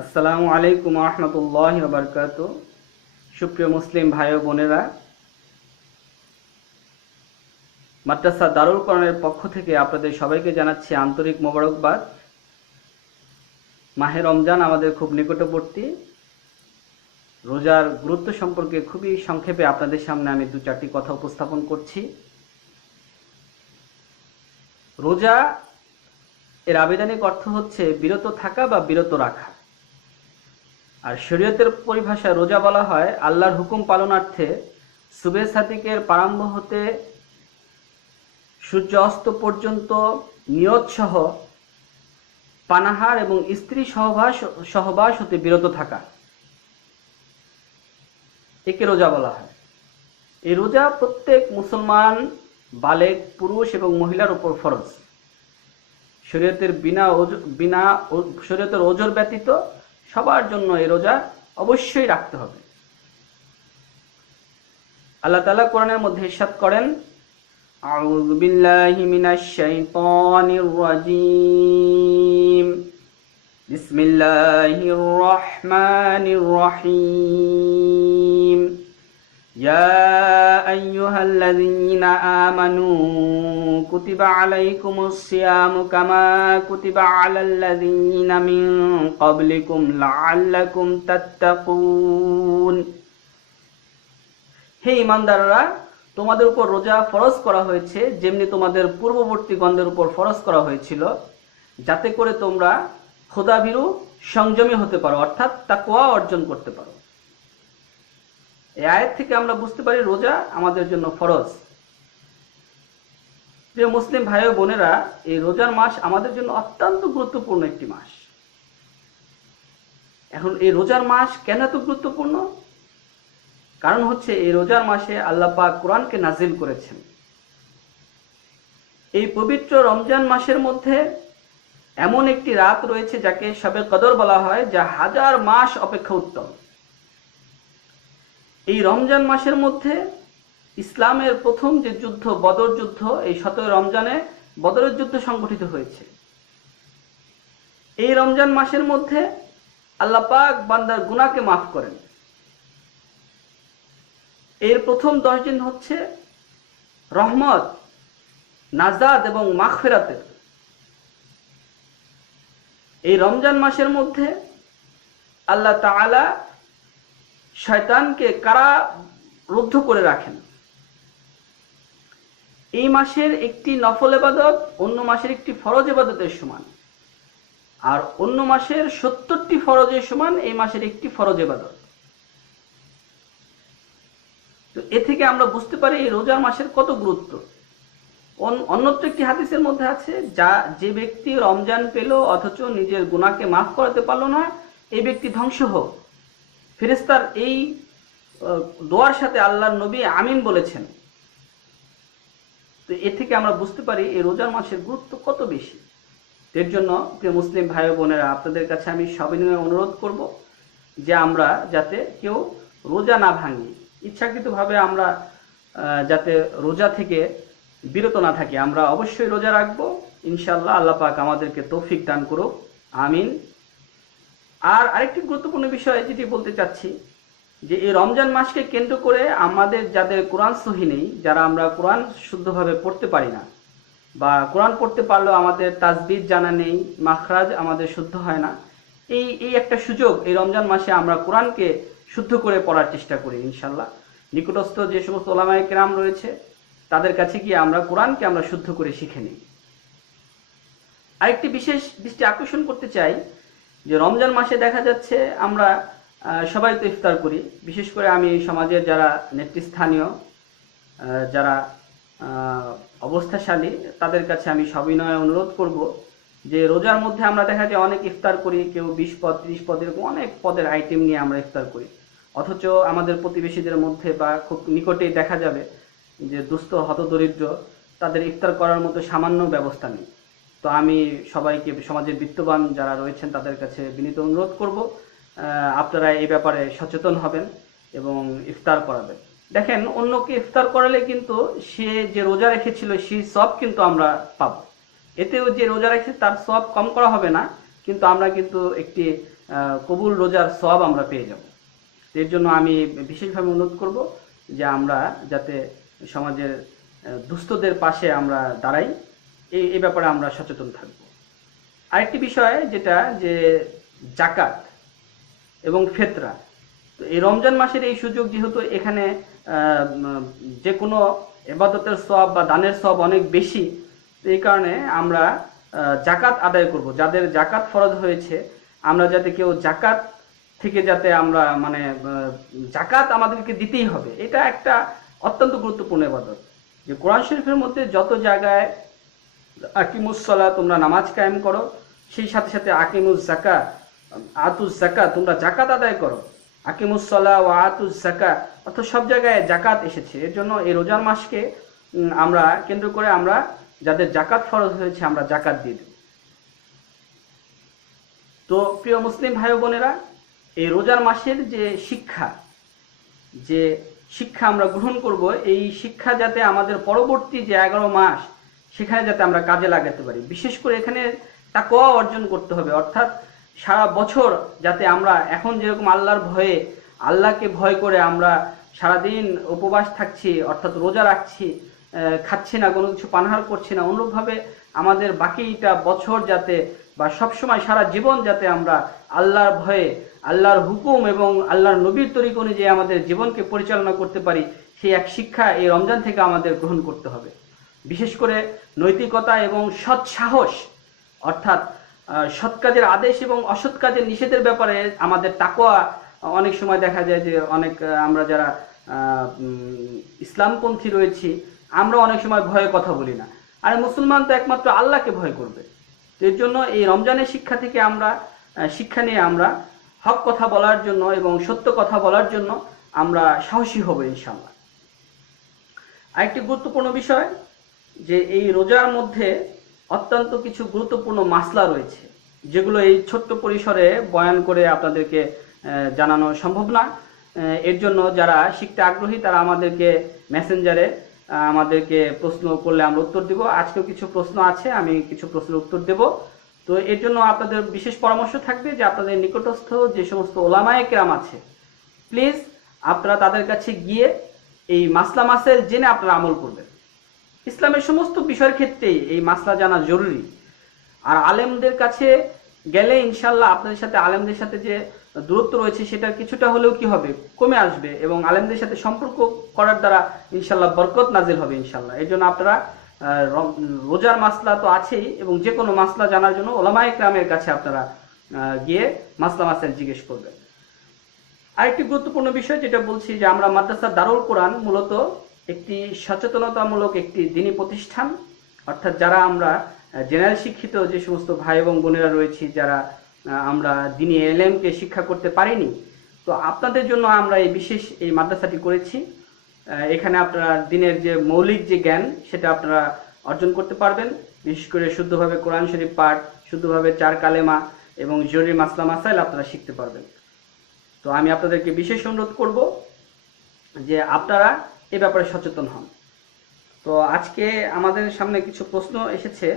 আসসালামু আলাইকুম রহমতুল্লাহি ওয়া বারাকাতুহু। সুপ্রিয় মুসলিম ভাই ও বোনেরা, মাদ্রাসা দারুল কোরআনের পক্ষ থেকে আপনাদের সবাইকে জানাচ্ছি আন্তরিক মোবারকবাদ। মাহে রমজান আমাদের খুব নিকটবর্তী। রোজার গুরুত্ব সম্পর্কে খুবই সংক্ষেপে আপনাদের সামনে আমি দু চারটি কথা উপস্থাপন করছি। রোজা এর আবিধানিক অর্থ হচ্ছে বিরত থাকা বা বিরত রাখা। আর শরীয়তের পরিভাষায় রোজা বলা হয় আল্লাহর হুকুম পালনার্থে সুবে সাদিকের প্রারম্ভ হতে সূর্য অস্ত পর্যন্ত নিয়ত সহ পানাহার এবং স্ত্রী সহবাস হতে বিরত থাকা, একে রোজা বলা হয়। এই রোজা প্রত্যেক মুসলমান বালেগ পুরুষ এবং মহিলার উপর ফরজ। শরীয়তের শরীয়তের ওজর ব্যতীত সবার জন্য এই রোজা অবশ্যই রাখতে হবে। আল্লাহ তাআলা কোরআনের মধ্যে ইরশাদ করেন, আউযু বিল্লাহি মিনাশ শাইতানির রাজীম, বিসমিল্লাহির রহমানির রহিম, ইয়া আইয়ুহাল্লাযীনা আমানু কুতিবা আলাইকুমুস সিয়ামু কামা কুতিবা আলাল্লাযীনা মিন ক্বাবলিকুম লাআল্লাকুম তাত্তাকুন। হে ঈমানদাররা, তোমাদের উপর রোজা ফরজ করা হয়েছে যেমনি তোমাদের পূর্ববর্তী গণদের উপর ফরজ করা হয়েছিল, যাতে করে তোমরা খোদাভীরু সংযমী হতে পারো, অর্থাৎ তাকওয়া অর্জন করতে পারো। এই আয়াত থেকে আমরা বুঝতে পারি রোজা আমাদের জন্য ফরজ। প্রিয় মুসলিম ভাই ও বোনেরা, এই রোজার মাস আমাদের জন্য অত্যন্ত গুরুত্বপূর্ণ একটি মাস। এখন এই রোজার মাস কেন এত গুরুত্বপূর্ণ? কারণ হচ্ছে এই রোজার মাসে আল্লাহ পাক কোরআনকে নাজিল করেছেন। এই পবিত্র রমজান মাসের মধ্যে এমন একটি রাত রয়েছে যাকে শবে কদর বলা হয়, যা হাজার মাস অপেক্ষা উত্তম। এই রমজান মাসের মধ্যে ইসলামের প্রথম যে যুদ্ধ, বদর যুদ্ধ, এই 17 রমজানে বদরের যুদ্ধ সংগঠিত হয়েছে। এই রমজান মাসের মধ্যে আল্লাহ পাক বান্দার গুনাহকে মাফ করেন। এর প্রথম 10 দিন হচ্ছে রহমত, নাজাত এবং মাগফিরাতের। এই রমজান মাসের মধ্যে আল্লাহ তাআলা শয়তানকে কারারুদ্ধ করে রাখেন। এই মাসের একটি নফল ইবাদত অন্য মাসের একটি ফরজ ইবাদতের সমান, আর অন্য মাসের 70টি ফরজের সমান এই মাসের একটি ফরজ ইবাদত। তো এ থেকে আমরা বুঝতে পারি এই রোজার মাসের কত গুরুত্ব। অন্যত্র একটি হাদিসের মধ্যে আছে, যে ব্যক্তি রমজান পেল অথচ নিজের গুনাহকে মাফ করাতে পারলো না, এই ব্যক্তি ধ্বংস হোক। ফেরেশতার এই দোয়ার সাথে আল্লাহর নবী আমিন বলেছেন। তো এ থেকে আমরা বুঝতে পারি এই রোজার মাসের গুরুত্ব কত বেশি। এর জন্য প্রিয় মুসলিম ভাই ও বোনেরা, আপনাদের কাছে আমি সবিনয়ে অনুরোধ করব যে আমরা যাতে কেউ রোজা না ভাঙি, ইচ্ছাকৃতভাবে আমরা যাতে রোজা থেকে বিরত না থাকি। আমরা অবশ্যই রোজা রাখবো ইনশাআল্লাহ। আল্লাহ পাক আমাদেরকে তৌফিক দান করুক, আমিন। আর আরেকটি গুরুত্বপূর্ণ বিষয় যেটি বলতে চাচ্ছি, যে এই রমজান মাসকে কেন্দ্র করে আমাদের যাদের কোরআন সহি নেই, যারা আমরা কোরআন শুদ্ধভাবে পড়তে পারি না, বা কোরআন পড়তে পারলেও আমাদের তাজবিদ জানা নেই, মাখরাজ আমাদের শুদ্ধ হয় না, এই একটা সুযোগ। এই রমজান মাসে আমরা কোরআনকে শুদ্ধ করে পড়ার চেষ্টা করি ইনশাআল্লাহ। নিকটস্থ যে সমস্ত ওলামায়ে কেরাম রয়েছে তাদের কাছে গিয়ে আমরা কোরআনকে আমরা শুদ্ধ করে শিখে নিই। আরেকটি বিশেষ দৃষ্টি আকর্ষণ করতে চাই, যে রমজান মাসে দেখা যাচ্ছে আমরা সবাই তো ইফতার করি। বিশেষ করে আমি সমাজের যারা নেতৃস্থানীয়, যারা অবস্থাশালী, তাদের কাছে আমি সবিনয়ে অনুরোধ করব যে রোজার মধ্যে আমরা দেখা যায় অনেক ইফতার করি, কেউ 20 পদ 30 পদ এরকম অনেক পদের আইটেম নিয়ে আমরা ইফতার করি। অথচ আমাদের প্রতিবেশীদের মধ্যে বা খুব নিকটেই দেখা যাবে যে দুস্থ হতদরিদ্র, তাদের ইফতার করার মতো সামান্য ব্যবস্থা নেই। তো আমি সবাইকে, সমাজের বিত্তবান যারা রয়েছেন তাদের কাছে বিনীত অনুরোধ করব, আপনারা এই ব্যাপারে সচেতন হবেন এবং ইফতার করাবেন। দেখেন, অন্যকে ইফতার করালে কিন্তু সে যে রোজা রেখেছিল সেই সওয়াব কিন্তু আমরা পাবো। এতেও যে রোজা রেখেছে তার সওয়াব কম করা হবে না, কিন্তু আমরা কিন্তু একটি কবুল রোজার সওয়াব আমরা পেয়ে যাব। এর জন্য আমি বিশেষভাবে অনুরোধ করব যে আমরা যাতে সমাজের দুস্থদের পাশে আমরা দাঁড়াই, এই ব্যাপারে আমরা সচেতন থাকব। আরেকটি বিষয় যেটা যে জাকাত এবং ফেতরা, তো এই রমজান মাসের এই সুযোগ যেহেতু এখানে যে কোনো ইবাদতের সওয়াব বা দানের সওয়াব অনেক বেশি, তো এই কারণে আমরা জাকাত আদায় করব। যাদের জাকাত ফরজ হয়েছে, আমরা যাতে কেউ জাকাত থেকে যাতে আমরা মানে জাকাত আমাদেরকে দিতেই হবে, এটা একটা অত্যন্ত গুরুত্বপূর্ণ ইবাদত। যে কোরআন শরীফের মধ্যে যত জায়গায় আকিমুস সালাহ তোমরা নামাজ কায়েম করো, সেই সাথে সাথে আকিমুস জাকা আতুস জাকা তোমরা জাকাত আদায় করো, আকিমুস সালাহ ও আতুস জাকা, অর্থাৎ সব জায়গায় জাকাত এসেছে। এর জন্য এই রোজার মাসকে আমরা কেন্দ্র করে আমরা যাদের জাকাত ফরজ হয়েছে আমরা জাকাত দিয়ে দেব। তো প্রিয় মুসলিম ভাই বোনেরা, এই রোজার মাসের যে শিক্ষা আমরা গ্রহণ করব, এই শিক্ষা যাতে আমাদের পরবর্তী যে 11 মাস সেখানে যাতে আমরা কাজে লাগাতে পারি। বিশেষ করে এখানে তাকওয়া অর্জন করতে হবে, অর্থাৎ সারা বছর যাতে আমরা এখন যেরকম আল্লাহর ভয়ে, আল্লাহকে ভয় করে আমরা সারাদিন উপবাস থাকছি, অর্থাৎ রোজা রাখছি, খাচ্ছি না, কোনো কিছু পানাহার করছি না, অনুরূপভাবে আমাদের বাকিটা বছর যাতে বা সবসময় সারা জীবন যাতে আমরা আল্লাহর ভয়ে, আল্লাহর হুকুম এবং আল্লাহর নবীর তরিক অনুযায়ী আমাদের জীবনকে পরিচালনা করতে পারি, সেই এক শিক্ষা এই রমজান থেকে আমাদের গ্রহণ করতে হবে। বিশেষ করে নৈতিকতা এবং সৎ সাহস, অর্থাৎ সৎ কাজের আদেশ এবং অসৎ কাজের নিষেধের ব্যাপারে আমাদের তাকওয়া। অনেক সময় দেখা যায় যে অনেক আমরা যারা ইসলামপন্থী রয়েছি, আমরা অনেক সময় ভয়ে কথা বলি না। আর মুসলমান তো একমাত্র আল্লাহকে ভয় করবে। তো এর জন্য এই রমজানের শিক্ষা থেকে আমরা শিক্ষা নিয়ে আমরা হক কথা বলার জন্য এবং সত্য কথা বলার জন্য আমরা সাহসী হব ইনশাআল্লাহ। আরেকটি গুরুত্বপূর্ণ বিষয় যে এই রোজার মধ্যে অত্যন্ত কিছু গুরুত্বপূর্ণ মাসলা রয়েছে, যেগুলো এই ছোট্ট পরিসরে বয়ান করে আপনাদেরকে জানানো সম্ভব না। এর জন্য যারা শিখতে আগ্রহী তারা আমাদেরকে মেসেঞ্জারে আমাদেরকে প্রশ্ন করলে আমরা উত্তর দেব। আজকেও কিছু প্রশ্ন আছে, আমি কিছু প্রশ্নের উত্তর দেব। তো এর জন্য আপনাদের বিশেষ পরামর্শ থাকবে যে আপনাদের নিকটস্থ যে সমস্ত ওলামায়ে কেরাম আছে, প্লিজ আপনারা তাদের কাছে গিয়ে এই মাসলা মাসেল জেনে আপনারা আমল করবেন। ইসলামের সমস্ত বিষয়ের ক্ষেত্রেই এই মাসলা জানা জরুরি। আর আলেমদের কাছে গেলে ইনশাল্লাহ আপনাদের সাথে আলেমদের সাথে যে দূরত্ব রয়েছে সেটার কিছুটা হলেও কি হবে, কমে আসবে, এবং আলেমদের সাথে সম্পর্ক করার দ্বারা ইনশাল্লাহ বরকত নাজিল হবে ইনশাল্লাহ। এই জন্য আপনারা রোজার মাসলা তো আছেই, এবং যে কোনো মাসলা জানার জন্য ওলামায়ে কেরামের কাছে আপনারা গিয়ে মাসলা মাসাইল জিজ্ঞেস করবেন। আরেকটি গুরুত্বপূর্ণ বিষয় যেটা বলছি যে আমরা মাদ্রাসা দারুল কোরআন মূলত একটি সচেতনতামূলক একটি দ্বীনি প্রতিষ্ঠান, অর্থাৎ যারা আমরা জেনারেল শিক্ষিত যে সমস্ত ভাই এবং বোনেরা রয়েছি, যারা আমরা দ্বীনি এলেমকে শিক্ষা করতে পারিনি, তো আপনাদের জন্য আমরা এই বিশেষ এই মাদ্রাসাটি করেছি। এখানে আপনারা দ্বীনের যে মৌলিক যে জ্ঞান সেটা আপনারা অর্জন করতে পারবেন। বিশেষ করে শুদ্ধভাবে কোরআন শরীফ পাঠ, শুদ্ধভাবে 4 কালেমা এবং জরুরি মাসলা মাসাইল আপনারা শিখতে পারবেন। তো আমি আপনাদেরকে বিশেষ অনুরোধ করব যে আপনারা এ ব্যাপারে সচেতন হন। তো আজকে আমাদের সামনে কিছু প্রশ্ন এসেছে,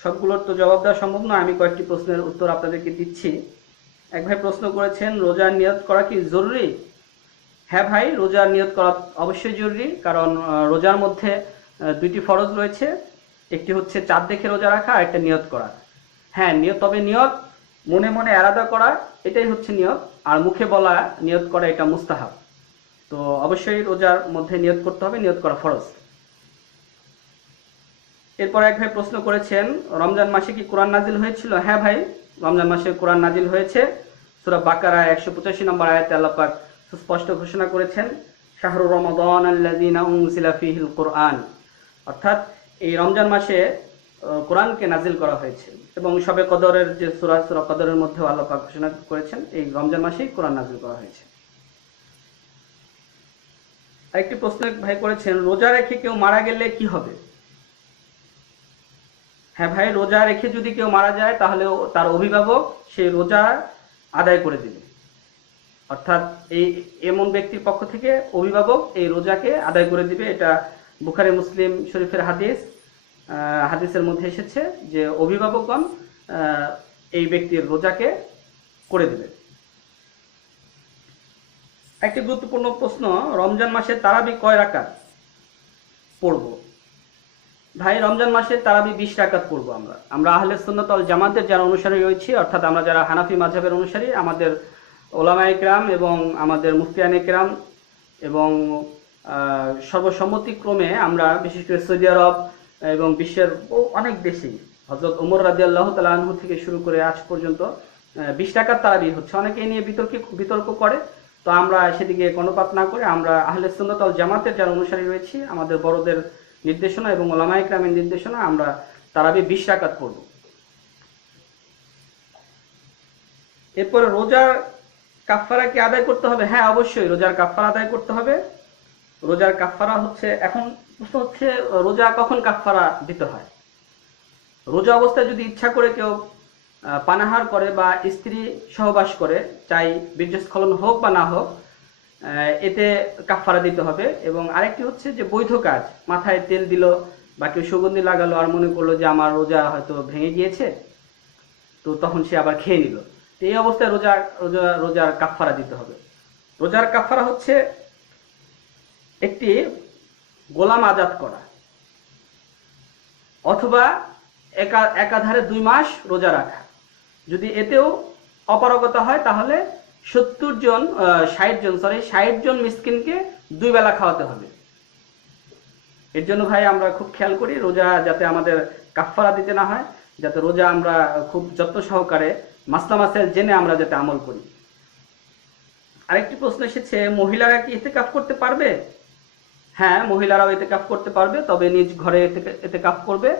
সবগুলোর তো জবাব দেওয়া সম্ভব নয়, আমি কয়েকটি প্রশ্নের উত্তর আপনাদেরকে দিচ্ছি। এক ভাই প্রশ্ন করেছেন, রোজার নিয়ত করা কি জরুরি? হ্যাঁ ভাই, রোজার নিয়ত করা অবশ্যই জরুরি, কারণ রোজার মধ্যে 2টি ফরজ রয়েছে। একটি হচ্ছে চাঁদ দেখে রোজা রাখা, আর একটা নিয়ত করা। হ্যাঁ নিয়ত, তবে নিয়ত মনে মনে এরাদা করা এটাই হচ্ছে নিয়ত, আর মুখে বলা নিয়ত করা এটা মুস্তাহাব। তো অবশ্যই রোজার মধ্যে নিয়ত করতে হবে, নিয়ত করা ফরজ। এরপর এক ভাই প্রশ্ন করেছেন, রমজান মাসে কি কোরআন নাজিল হয়েছিল? হ্যাঁ ভাই, রমজান মাসে কোরআন নাজিল হয়েছে। সূরা বাকারা 185 নম্বর আয়াতে আল্লাহ পাক সুস্পষ্ট ঘোষণা করেছেন, শাহরু রমাদান আল্লাযীনা উনজিলা ফীহিল কুরআন, অর্থাৎ এই রমজান মাসে কোরআনকে নাজিল করা হয়েছে। এবং শবে কদরের যে সূরা কদরের মধ্যে আল্লাহ পাক ঘোষণা করেছেন এই রমজান মাসেই কোরআন নাজিল করা হয়েছে। আরেকটি প্রশ্ন ভাই করেছেন, রোজা রেখে কেউ মারা গেলে কি হবে? হ্যাঁ ভাই, রোজা রেখে যদি কেউ মারা যায় তাহলে তার অভিভাবক সেই রোজা আদায় করে দিবে, অর্থাৎ এই এমন ব্যক্তির পক্ষ থেকে অভিভাবক এই রোজাকে আদায় করে দিবে। এটা বুখারী মুসলিম শরীফের হাদিসের মধ্যে এসেছে যে অভিভাবকগণ এই ব্যক্তির রোজাকে করে দেবে। একটি গুরুত্বপূর্ণ প্রশ্ন, রমজান মাসে তারাবি কয় রাকাত পড়ব? ভাই, রমজান মাসে তারাবি 20 রাকাত পড়ব। আমরা আহলে সুন্নাত ওয়াল জামাতের যারা অনুসারী রয়েছি, অর্থাৎ আমরা যারা হানাফি মাযহাবের অনুসারী, আমাদের ওলামায়ে কেরাম এবং আমাদের মুফতিয়ানে কেরাম এবং সর্বসম্মতিক্রমে আমরা বিশেষ করে সৌদি আরব এবং বিশ্বের অনেক দেশেই হযরত ওমর রাদিয়াল্লাহু তাআলা আনহু থেকে শুরু করে আজ পর্যন্ত 20 রাকাত তারাবি হচ্ছে। অনেকে এই নিয়ে বিতর্ক করে, তো আমরা সেদিকে কর্ণপাত না করে আমরা আহলে সুন্নাত ওয়াল জামাতের যারা অনুসারী রয়েছি, আমাদের বড়দের নির্দেশনা এবং ওলামায়ে কেরামের নির্দেশনা আমরা তারাবি 20 রাকাত পড়ব। এরপরে রোজার কাফফারা কি আদায় করতে হবে? হ্যাঁ, অবশ্যই রোজার কাফফারা আদায় করতে হবে। রোজার কাফফারা হচ্ছে, এখন প্রশ্ন হচ্ছে রোজা কখন কাফফারা দিতে হয়। রোজা অবস্থায় যদি ইচ্ছা করে কেউ পানাহার করে বা স্ত্রী সহবাস করে, চাই বীর্যস্খলন হোক বা না হোক, এতে কাফফারা দিতে হবে। এবং আরেকটি হচ্ছে যে বৈধ কাজ, মাথায় তেল দিল বা কেউ সুগন্ধি লাগালো আর মনে করলো যে আমার রোজা হয়তো ভেঙে গিয়েছে, তো তখন সে আবার খেয়ে নিল, তো এই অবস্থায় রোজার কাফফারা দিতে হবে। রোজার কাফফারা হচ্ছে একটি গোলাম আজাদ করা, অথবা একাধারে 2 মাস রোজা রাখা। যদি এতেও অপারগতা হয় তাহলে 60 জন মিসকিনকে 2 বেলা খাওয়াতে হবে। এর জন্য ভাই আমরা খুব খেয়াল করি রোজা যাতে আমাদের কাফফারা দিতে না হয়, যাতে রোজা আমরা খুব যত্ন সহকারে মাসলা মাসাইল জেনে আমরা যাতে আমল করি। আরেকটি প্রশ্ন এসেছে, মহিলারা কি ইতিকাফ করতে পারবে? হ্যাঁ, মহিলারাও ইতিকাফ করতে পারবে, তবে নিজ ঘরে ইতিকাফ করবে।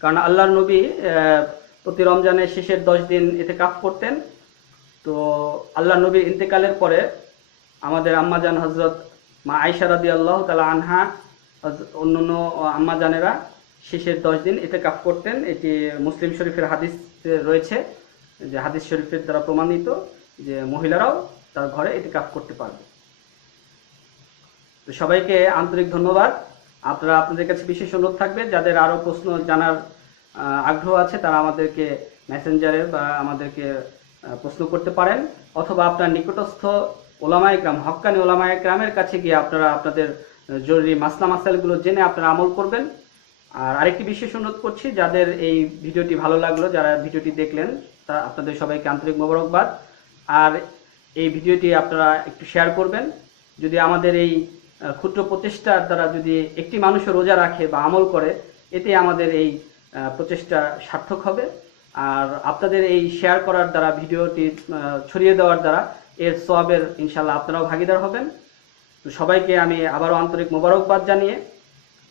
কারণ আল্লাহর নবী প্রতি রমজানের শেষের 10 দিন ইতিকাফ করতেন। তো আল্লাহর নবীর ইন্তেকালের পরে আমাদের আম্মাজান হযরত মা আয়েশা রাদিয়াল্লাহু তাআলা আনহা, অন্যান্য আম্মাজানেরা শেষের 10 দিন ইতিকাফ করতেন। এটি মুসলিম শরীফের হাদিসে রয়েছে, যে হাদিস শরীফের দ্বারা প্রমাণিত যে মহিলারাও তার ঘরে ইতিকাফ করতে পারবে। তো সবাইকে আন্তরিক ধন্যবাদ। আপনাদের কাছে বিশেষ অনুরোধ থাকবে, যাদের আরও প্রশ্ন জানার আগ্রহ আছে তারা আমাদেরকে মেসেঞ্জারে বা আমাদেরকে প্রশ্ন করতে পারেন, অথবা আপনার নিকটস্থ ওলামায়ে কেরাম, হক্কানি ওলামায়ে কেরামের কাছে গিয়ে আপনারা আপনাদের জরুরি মাসলা মাসাইলগুলো জেনে আপনারা আমল করবেন। আর আরেকটি বিশেষ অনুরোধ করছি, যাদের এই ভিডিওটি ভালো লাগলো, যারা ভিডিওটি দেখলেন, তা আপনাদের সবাইকে আন্তরিক মোবারকবাদ। আর এই ভিডিওটি আপনারা একটু শেয়ার করবেন। যদি আমাদের এই ক্ষুদ্র প্রচেষ্টার দ্বারা যদি একটি মানুষও রোজা রাখে বা আমল করে, এতে আমাদের এই প্রচেষ্টা সার্থক হবে। আর আপনাদের এই শেয়ার করার দ্বারা, ভিডিওটি ছড়িয়ে দেওয়ার দ্বারা এর সওয়াবের ইনশাআল্লাহ আপনারাও ভাগীদার হবেন। তো সবাইকে আমি আবারও আন্তরিক মোবারকবাদ জানিয়ে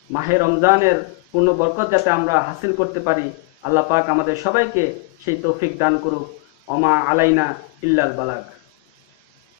মাহে রমজানের পূর্ণ বরকত যাতে আমরা হাসিল করতে পারি, আল্লাহ পাক আমাদের সবাইকে সেই তৌফিক দান করুক। ওমা আলাইনা ইল্লাল বালাগ।